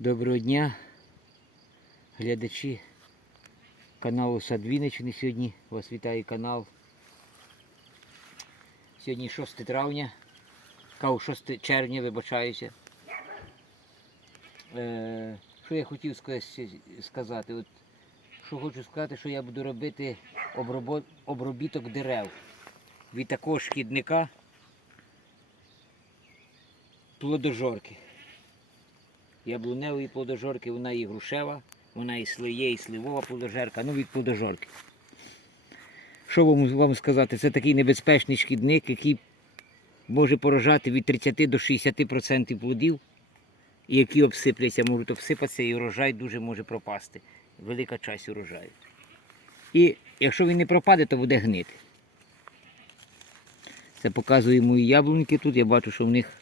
Доброго дня, глядачі каналу Садвіничини. Сьогодні вас вітає канал. Сьогодні 6 травня, кав 6 червня, вибачаюся. Е, що я хотів сказати? От, що хочу сказати, що я буду робити обробіток дерев від такого шкідника плодожорки. Яблуневої плодожорки, вона і грушева, вона і слиє, і сливова плодожерка, ну від плодожорки. Що вам, вам сказати? Це такий небезпечний шкідник, який може поражати від 30 до 60% плодів, які обсипляться, можуть обсипатися, і урожай дуже може пропасти. Велика часть урожаю. І якщо він не пропаде, то буде гнити. Це показує мої яблуньки тут. Я бачу, що в них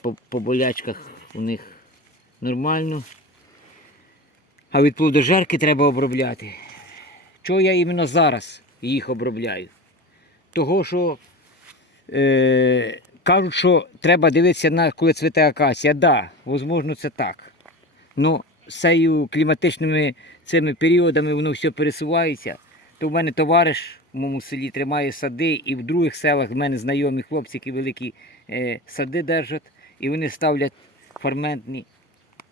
по, по болячках у них нормально. А від плодожерки треба обробляти. Чого я іменно зараз їх обробляю? Того, що е, кажуть, що треба дивитися на коли цвіте акація. Так, да, можливо, це так. Ну, з цією кліматичними цими періодами воно все пересувається. То в мене товариш в моєму селі тримає сади, і в других селах в мене знайомі хлопці, які великі е, сади держать, і вони ставлять ферментні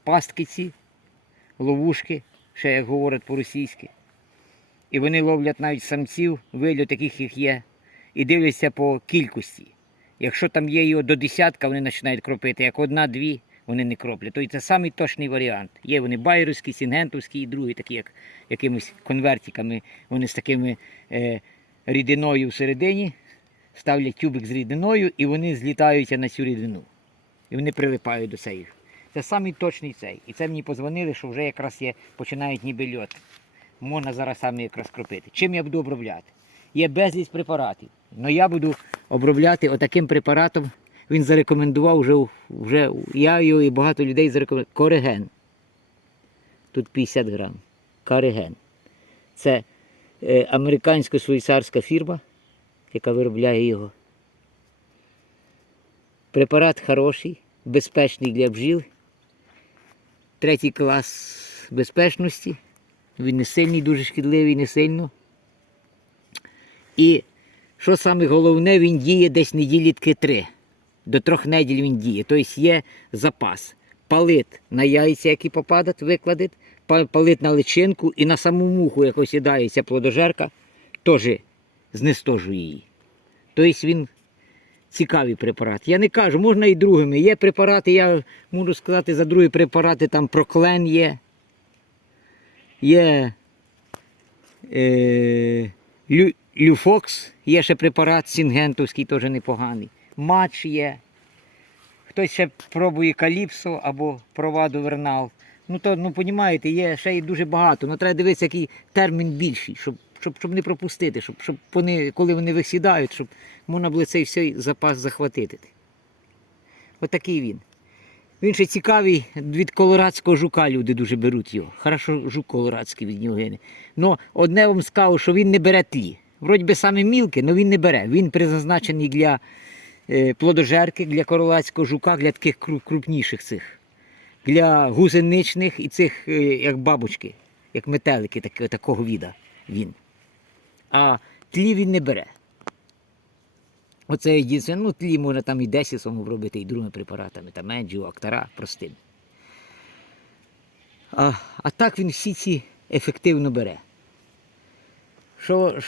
пастки ці, ловушки, ще як говорять по-російськи. І вони ловлять навіть самців, вилю таких їх є, і дивляться по кількості. Якщо там є його до десятка, вони починають кропити, як одна-дві, вони не кроплять. То це самий точний варіант. Є вони байерські, сінгентовські і другі, такі як якимись конвертиками, вони з такими е, рідиною всередині, ставлять тюбик з рідиною і вони злітаються на цю рідину. І вони прилипають до цей. Це самий точний цей. І це мені позвонили, що вже якраз є, починають ніби льот. Можна зараз саме якраз кропити. Чим я буду обробляти? Є безліч препаратів. Але я буду обробляти отаким препаратом. Він зарекомендував вже, вже я його і багато людей зарекомендував. Кореген. Тут 50 грам. Кореген. Це е, американсько-швейцарська фірма, яка виробляє його. Препарат хороший, безпечний для бджіл. Третій клас безпечності. Він не сильний, дуже шкідливий, не сильно. І що саме головне, він діє десь неділі три. До трьох неділь він діє. Тобто є запас. Палит на яйця, які попадуть, викладить, палит на личинку і на саму муху, як осідається плодожерка, теж знестожує її. Тобто він цікавий препарат. Я не кажу, можна і другими. Є препарати, я можу сказати, за другі препарати там проклен є. Є е, лю, люфокс, є ще препарат сінгентовський, теж непоганий. Матч є. Хтось ще пробує каліпсо або проваду вернал. Ну то, ну понімаєте, є ще й дуже багато. Ну треба дивитися, який термін більший, щоб, щоб, щоб не пропустити, щоб, щоб вони, коли вони висідають, щоб можна було цей всей запас захватити. Отакий він. Він ще цікавий, від колорадського жука люди дуже беруть його. Хорошо, жук колорадський від нього гине. Ну, одне вам скажу, що він не бере тлі. Вроді би саме мілке, але він не бере. Він призначений для е, плодожерки, для колорадського жука, для таких крупніших цих. Для гусеничних і цих, е, як бабочки, як метелики так, такого віда він. А тлі він не бере. Оце єдине, ну тлі можна там і десісом обробити, і другими препаратами, там меджу, актара, простим. А, а так він всі ці ефективно бере. Що,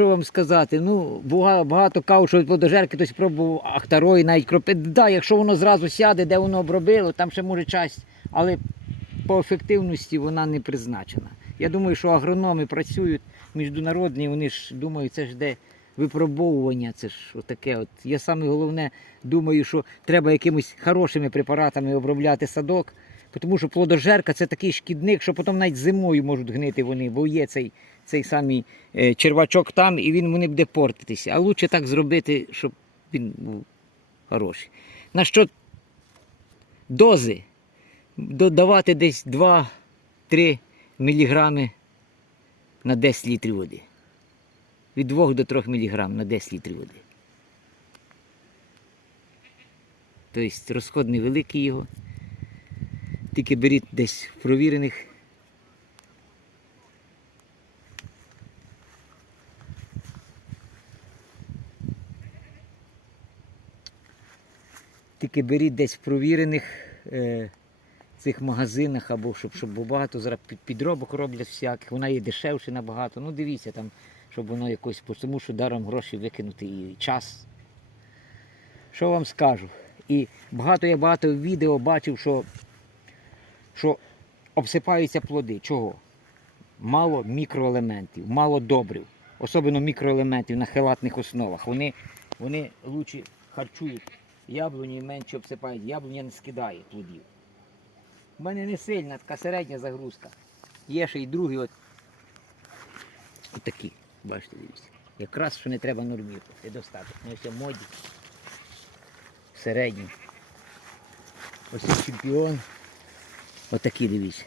що вам сказати? Ну, багато, кажуть, що від плодожерки хтось пробував актарої навіть кропити. Да, якщо воно зразу сяде, де воно обробило, там ще може часть, але по ефективності вона не призначена. Я думаю, що агрономи працюють міжнародні, вони ж думають, це ж де випробовування, це ж отаке. От. Я саме головне думаю, що треба якимись хорошими препаратами обробляти садок, тому що плодожерка це такий шкідник, що потім навіть зимою можуть гнити вони, бо є цей, цей самий е, червачок там, і він вони буде портитися. А краще так зробити, щоб він був хороший. На що дози додавати десь 2-3 міліграми на 10 літрів води. Від 2 до 3 мг на 10 літрів води. Тобто розход невеликий його. Тільки беріть десь провірених. Тільки беріть десь в провірених е, цих магазинах або щоб, щоб багато зараз підробок роблять всяких, вона є дешевше набагато. Ну дивіться там, щоб воно якось, тому що даром гроші викинути і час. Що вам скажу? І багато я багато відео бачив, що, що обсипаються плоди. Чого? Мало мікроелементів, мало добрив, особливо мікроелементів на хелатних основах. Вони, вони лучше харчують яблуні і менше обсипають. Яблуня не скидає плодів. У мене не сильна, така середня загрузка. Є ще й другі от, от такі. Бачите, дивіться. Якраз що не треба нормірку. Це достатньо. Ну, ось моді. Середній. Ось чемпіон. Отакі дивіться.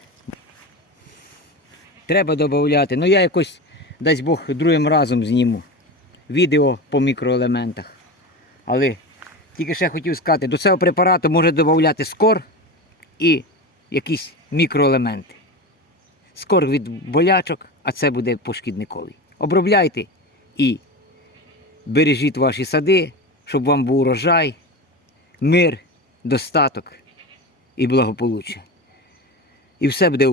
Треба додати. Ну я якось, дасть Бог, другим разом зніму відео по мікроелементах. Але тільки ще хотів сказати, до цього препарату може додати скор і якісь мікроелементи. Скор від болячок, а це буде пошкідниковий. Обробляйте і бережіть ваші сади, щоб вам був урожай, мир, достаток і благополуччя. І все буде